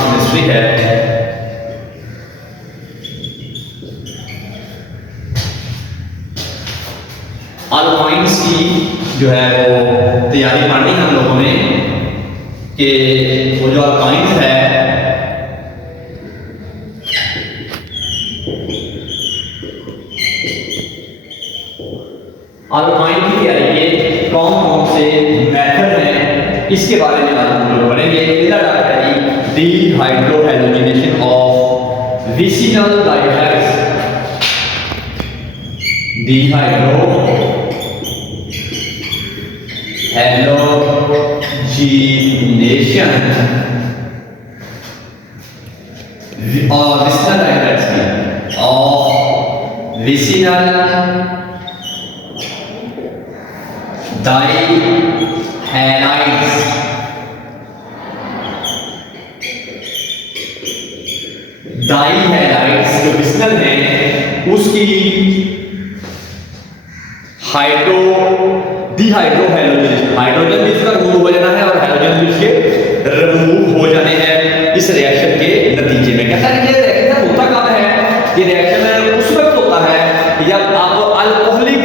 Chemistry है। Alkynes की जो है वो तैयारी पढ़नी हम लोगों ने कि वो जो अल्काइंस है अल्काइन की तैयारी के कौन कौन से मेथड हैं इसके बारे में आज हम लोग पढ़ेंगे। पहला टॉपिक है डिहाइड्रोहैलोजिनेशन ऑफ विसिनल डाइहैलाइड्स। डिहाइड्रोहैलोजिनेशन और विसिनल डाइहैलाइड्स की ऑफ विसिनल डाइहैलाइड्स। डाइहैलाइड्स जो विसिनल है उसकी डिहाइड्रोहैलोजिनेशन, हाइड्रोजन भी इसका रिमूव हो जाना है और हाइड्रोजन भी इसके रिमूव हो जाने हैं इस रिएक्शन के नतीजे में। कहता है ये रिएक्शन होता कब है? ये रिएक्शन उस वक्त होता है जब आप अल्कोहलिक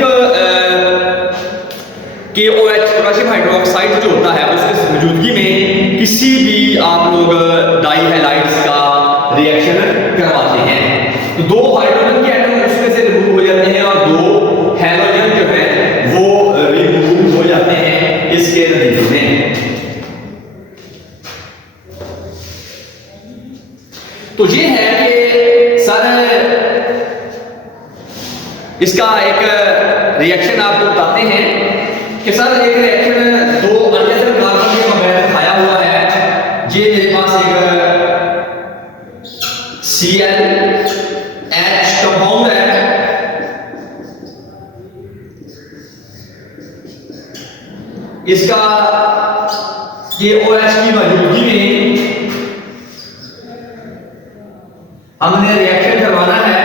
KOH पोटेशियम हाइड्रोक्साइड जो होता है उसके मौजूदगी में किसी भी आप लोग डाइहैलाइड्स का रिएक्शन करवाते हैं तो दो हाइड्रोजन के एटम उसमें से रिमूव हो जाते हैं और दो हैलोजन जो है वो रिमूव हो जाते हैं इसके नतीजे में। तो ये है कि सर इसका एक रिएक्शन आपको बताते हैं कि सर एक रिएक्शन दो अननेचुरल कार्बन के बगैर खाया हुआ है। ये मेरे पास एक ClH कंपाउंड है, इसका KOH की मौजूदगी में हमने रिएक्शन करवाना है।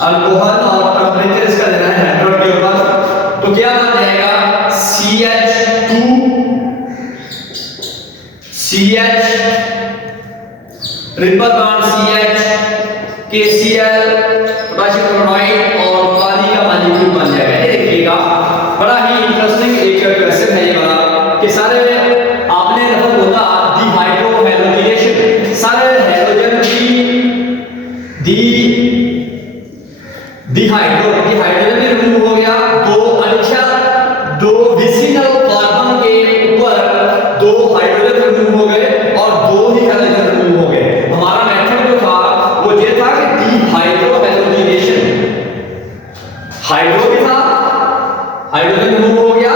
अल्कोहल और टेंपरेचर इसका देना है 100 के ऊपर तो क्या बन जाएगा CH2 CH triple bond CH KCl potassium chloride और पानी का मॉलिक्यूल बन जाएगा। ये देखिएगा बड़ा ही इंटरेस्टिंग एक क्वेश्चन है ये वाला कि सारे आपने मतलब बोला डिहाइड्रोहैलोजिनेशन, सारे हैलोजन की डिहाइड्रोजन रिमूव हो गया, दो विसिनल कार्बन के ऊपर दो हाइड्रोजन रिमूव हो गए और दो ही हाइड्रोजन रिमूव हो गए। हमारा मेथड जो था वो ये था कि डिहाइड्रोहैलोजिनेशन, हाइड्रो भी था हाइड्रोजन रिमूव हो गया,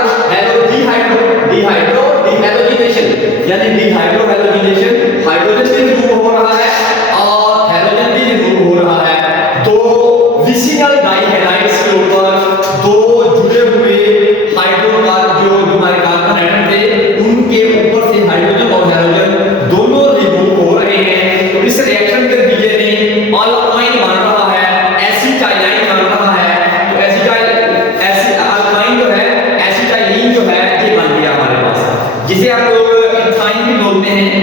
डिहाइड्रोजिनेशन यानी डिहाइड्रोहैलोजिनेशन हाइड्रोजन भी रिमूव हो रहा है और हाइड्रोजन भी रिमूव हो रहा है। दो विसिनल डाइहैलाइड्स के ऊपर दो जुड़े हुए हाइड्रोकार्बन जो हमारे कार्बन एटम थे उनके ऊपर से हाइड्रोजन और हाइड्रोजन दोनों रिमूव हो रहे हैं। तो इस रिएक्शन के नतीजे में अल्काइन बन रहा है, एसिटाइलाइन बन रहा है। तो अल्काइन जो है एसिटाइलिन जो है ये बन गया हमारे पास, जिसे आप लोग इथाइन भी बोलते हैं।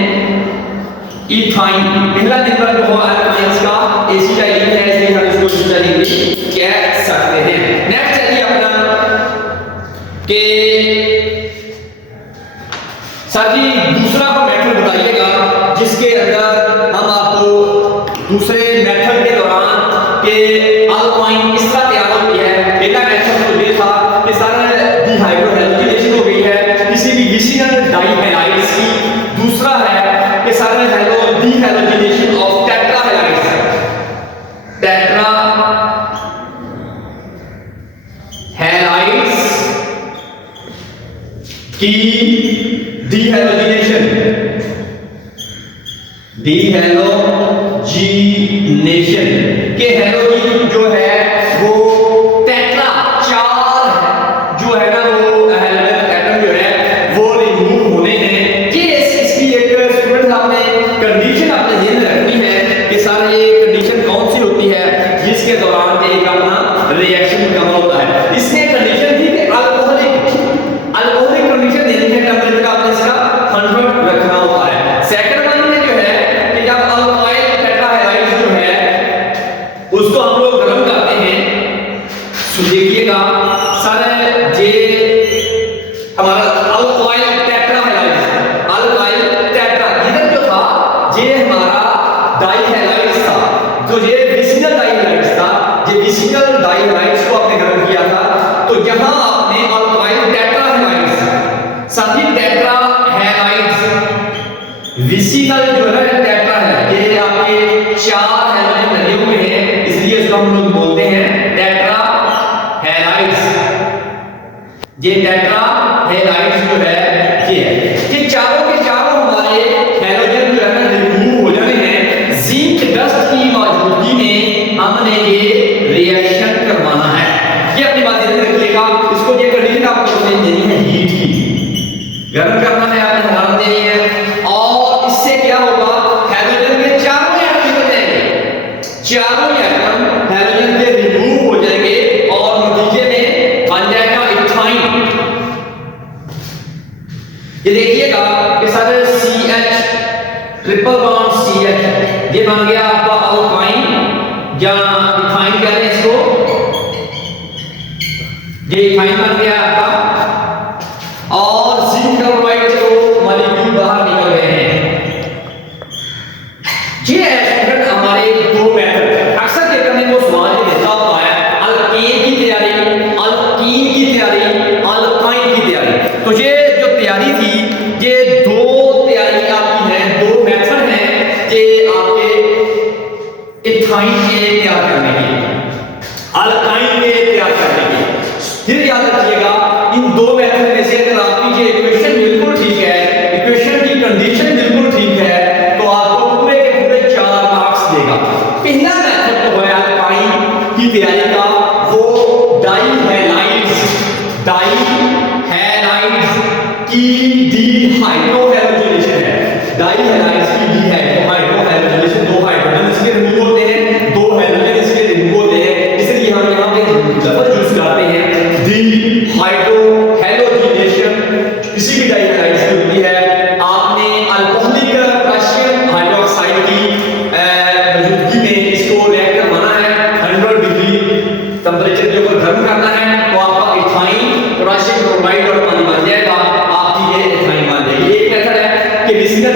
इथाइन पहला नंबर जो है अल्काइंस का एसिटाइलिन है, इसलिए हम इसको एसिटाइलिन कह सकते हैं। नेक्स्ट चलिए अपना कि सर जी दूसरा मेथड बताइएगा जिसके अंदर हम आपको दूसरे मेथड के दौरान के अल्काइन किस तरह तैयार होती है। पहला मेथड तो ये था कि सर डिहाइड्रोहैलोजिनेशन हो गई है किसी भी विसिनल डाइहैलाइड्स की। दूसरा है कि सर डिहाइड्रोजिनेशन ऑफ टेट्राहैलाइड्स की डिहैलोजिनेशन के हैलोजन जो है वो टेट्रा चार जो है ना वो हैलोजन एटम जो है वो रिमूव होने हैं। कि इसकी एक स्टूडेंट आपने कंडीशन आपने ध्यान में रखनी है कि सर ये कंडीशन कौन सी होती है जिसके दौरान एक अपना रिएक्शन कम होता है। इसमें कंडीशन थी कि अल्कोहलिक कंडीशन देनी है टेट्रा हैलाइड्स, विसिनल जो है टेट्रा है, ये आपके 4 हैलोजन लगे हुए हैं, इसलिए इसको हम लोग बोलते हैं टेट्रा हैलाइड्स। ये टेट्रा हैलाइड्स जो है ये है, ये चारों के चारों हमारे हैलोजन जो है ना रिमूव हो जाने हैं। जिंक डस्ट की मौजूदगी में हमने ये रिएक्शन करवाना है। ये अपनी बात ध्यान रखिएगा, इसको ये कंडीशन आपको देनी है हीट की, गर्म करना है, आपने हरारत देनी है, और इससे क्या होगा, हैलोजन के चारों एटम निकल जाएंगे, चारों एटम हैलोजन के रिमूव हो जाएंगे और नतीजे में बन जाएगा इथाइन। ये देखिएगा कि sir CH triple bond CH ये बन गया आपका अल्काइन या इथाइन कहते हैं इसको, ये इथाइन बन गया आपका, और जिंक क्लोराइड के दो मॉलिक्यूल बाहर निकल गए हैं। ये है स्टूडेंट हमारे दो मेथड। अक्सर देखने में वो सवाल ये देता होता है अल्केन की तैयारी, अल्कीन की तैयारी, अल्काइन की तैयारी। तो ये जो तैयारी थी, ये दो तैयारी आपकी है, दो मेथड हैं ये आपके इथाइन के तैयार करने की, अल्काइन के तैयार करने की। फिर याद रखिएगा इन दो मेथड में से अगर आपकी ये इक्वेशन बिल्कुल ठीक है, इक्वेशन की कंडीशन बिल्कुल ठीक है, तो आपको पूरे के पूरे 4 मार्क्स देगा। पहला मेथड तो है अल्काइन की तैयारी का, वो डाई हैलाइड्स की डीहाइड्रोजनेशन है। डाई हैलाइड्स की डीहाइड्रोजनेशन, दो हाइड्रोजन इसके रिमूव होते हैं, दो हाइड्रोजन इसके रिमूव होते हैं, इसलिए हम यहां पे लफ्ज यूज करते हैं डीहाइड्रोजनेशन। किसी भी डाई हैलाइड्स की होती है, आपने अल्कोहलिक पोटेशियम हाइड्रोक्साइड की मौजूदगी में इसको रिएक्ट करवाना है, 100 डिग्री टेंपरेचर के ऊपर गर्म करना है, तो आपका इथाइन पोटेशियम क्लोराइड और पानी बन जाएगा, आपकी ये इथाइन बन जाएगी। एक मेथड है कि विसिनल